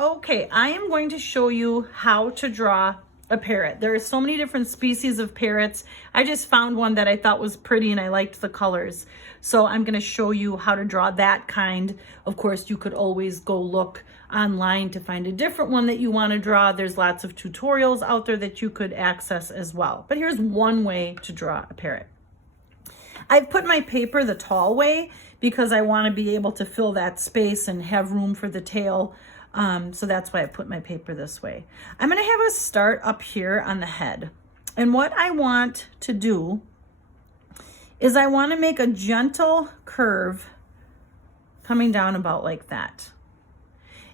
Okay, I am going to show you how to draw a parrot. There are so many different species of parrots. I just found one that I thought was pretty and I liked the colors. So I'm going to show you how to draw that kind. Of course, you could always go look online to find a different one that you want to draw. There's lots of tutorials out there that you could access as well. But here's one way to draw a parrot. I've put my paper the tall way because I want to be able to fill that space and have room for the tail. So that's why I put my paper this way. I'm going to have us start up here on the head. And what I want to do is I want to make a gentle curve coming down about like that.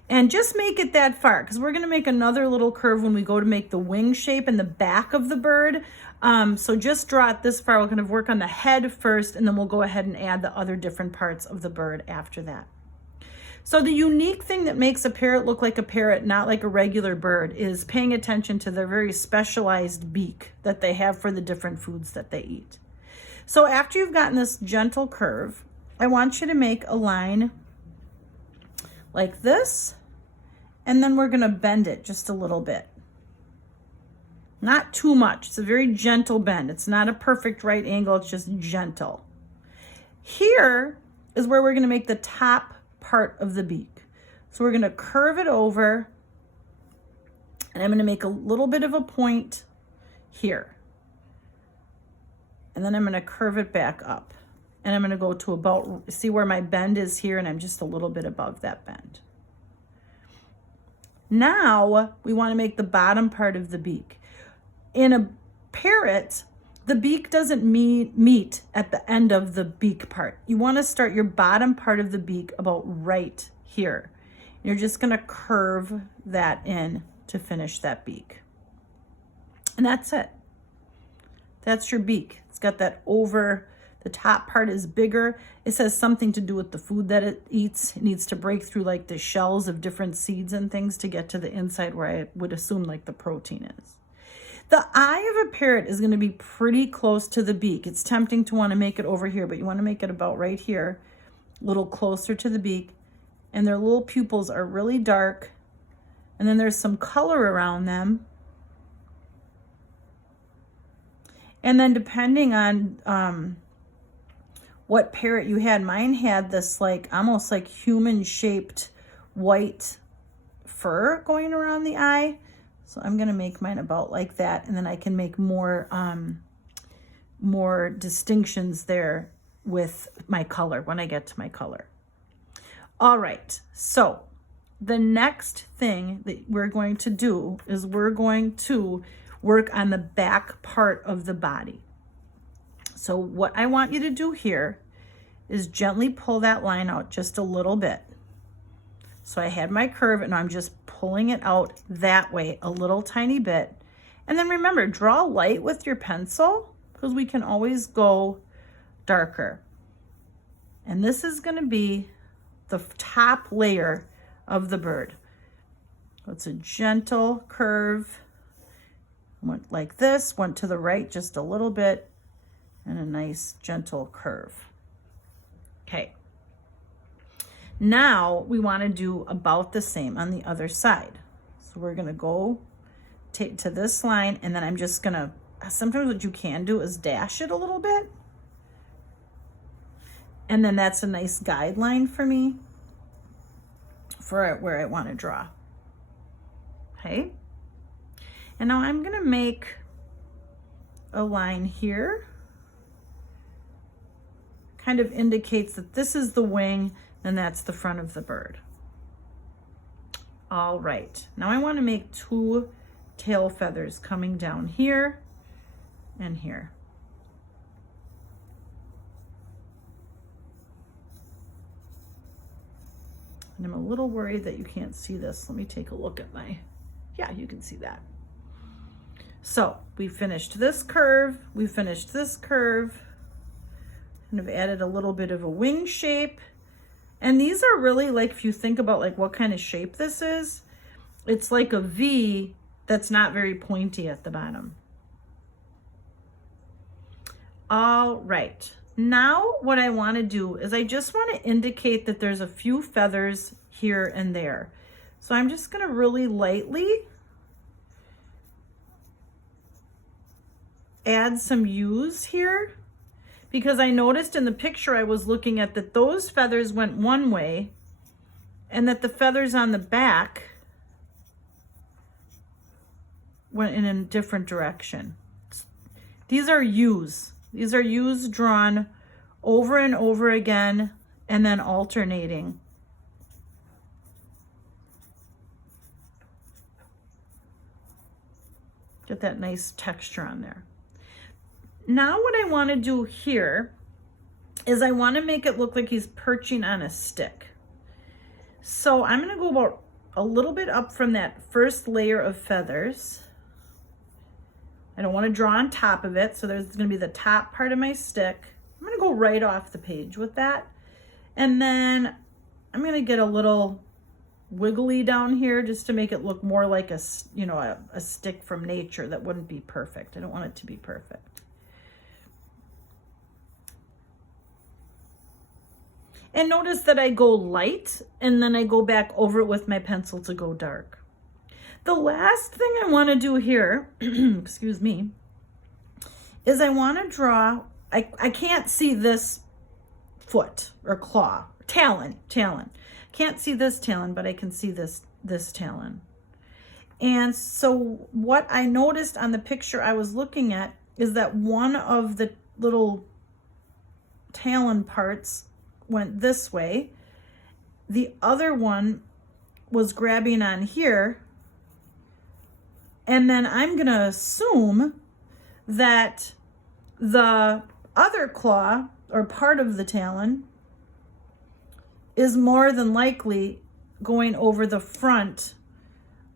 And just make it that far because we're going to make another little curve when we go to make the wing shape in the back of the bird. So just draw it this far. We're going to work on the head first, and then we'll go ahead and add the other different parts of the bird after that. So the unique thing that makes a parrot look like a parrot, not like a regular bird, is paying attention to their very specialized beak that they have for the different foods that they eat. So after you've gotten this gentle curve, I want you to make a line like this, and then we're going to bend it just a little bit. Not too much. It's a very gentle bend. It's not a perfect right angle. It's just gentle. Here is where we're going to make the top part of the beak. So we're going to curve it over, and I'm going to make a little bit of a point here. And then I'm going to curve it back up. And I'm going to go to about, see where my bend is here, and I'm just a little bit above that bend. Now we want to make the bottom part of the beak. In a parrot, the beak doesn't meet at the end of the beak part. You want to start your bottom part of the beak about right here. You're just going to curve that in to finish that beak. And that's it. That's your beak. It's got that over, the top part is bigger. It says something to do with the food that it eats. It needs to break through like the shells of different seeds and things to get to the inside where I would assume like the protein is. The eye of a parrot is going to be pretty close to the beak. It's tempting to want to make it over here, but you want to make it about right here, a little closer to the beak. And their little pupils are really dark. And then there's some color around them. And then depending on what parrot you had, mine had this like almost like human shaped white fur going around the eye. So I'm going to make mine about like that, and then I can make more distinctions there with my color when I get to my color. All right, so the next thing that we're going to do is we're going to work on the back part of the body. So what I want you to do here is gently pull that line out just a little bit. So I had my curve, and I'm just pulling it out that way a little tiny bit. And then remember, draw light with your pencil because we can always go darker. And this is going to be the top layer of the bird. It's a gentle curve. Went like this, went to the right just a little bit, and a nice gentle curve. Okay. Now we want to do about the same on the other side. So we're going to go to this line, and then I'm just going to, sometimes what you can do is dash it a little bit. And then that's a nice guideline for me for where I want to draw. Okay. And now I'm going to make a line here. Kind of indicates that this is the wing, and that's the front of the bird. All right, now I want to make two tail feathers coming down here and here. And I'm a little worried that you can't see this. Let me take a look at yeah, you can see that. So we finished this curve, we finished this curve, and I've added a little bit of a wing shape. And these are really like, if you think about like what kind of shape this is, it's like a V that's not very pointy at the bottom. All right, now what I want to do is I just want to indicate that there's a few feathers here and there. So I'm just gonna really lightly add some hues here, because I noticed in the picture I was looking at that those feathers went one way and that the feathers on the back went in a different direction. These are hues. These are hues drawn over and over again and then alternating. Get that nice texture on there. Now what I want to do here is I want to make it look like he's perching on a stick. So I'm going to go about a little bit up from that first layer of feathers. I don't want to draw on top of it, so there's going to be the top part of my stick. I'm going to go right off the page with that. And then I'm going to get a little wiggly down here just to make it look more like a, you know, a stick from nature that wouldn't be perfect. I don't want it to be perfect. And notice that I go light and then I go back over it with my pencil to go dark. The last thing I want to do here, excuse me, is I want to draw, I can't see this foot or claw, talon. Can't see this talon, but I can see this talon. And so what I noticed on the picture I was looking at is that one of the little talon parts went this way. The other one was grabbing on here. And then I'm going to assume that the other claw or part of the talon is more than likely going over the front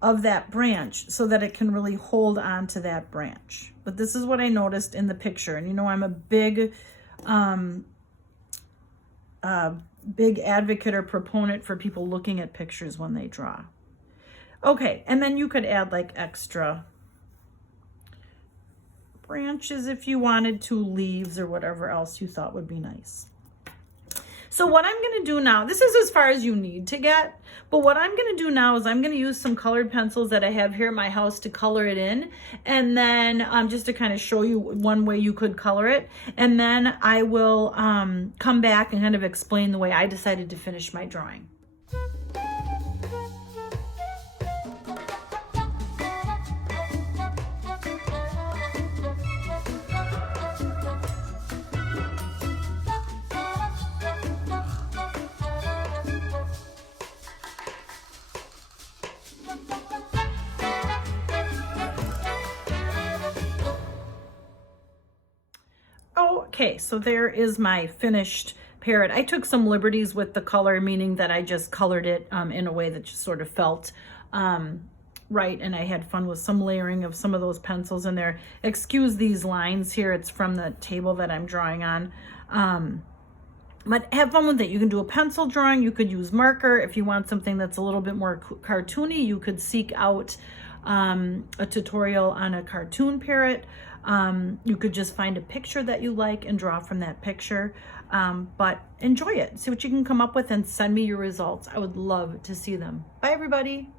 of that branch so that it can really hold on to that branch. But this is what I noticed in the picture. And you know, I'm a big advocate or proponent for people looking at pictures when they draw. Okay, and then you could add like extra branches if you wanted to, leaves or whatever else you thought would be nice. So what I'm going to do now, this is as far as you need to get, but what I'm going to do now is I'm going to use some colored pencils that I have here at my house to color it in, and then just to kind of show you one way you could color it, and then I will come back and kind of explain the way I decided to finish my drawing. Okay, so there is my finished parrot. I took some liberties with the color, meaning that I just colored it in a way that just sort of felt right, and I had fun with some layering of some of those pencils in there. Excuse these lines here, it's from the table that I'm drawing on. But have fun with it. You can do a pencil drawing, you could use marker. If you want something that's a little bit more cartoony, you could seek out a tutorial on a cartoon parrot. You could just find a picture that you like and draw from that picture, but enjoy it. See what you can come up with and send me your results. I would love to see them. Bye, everybody.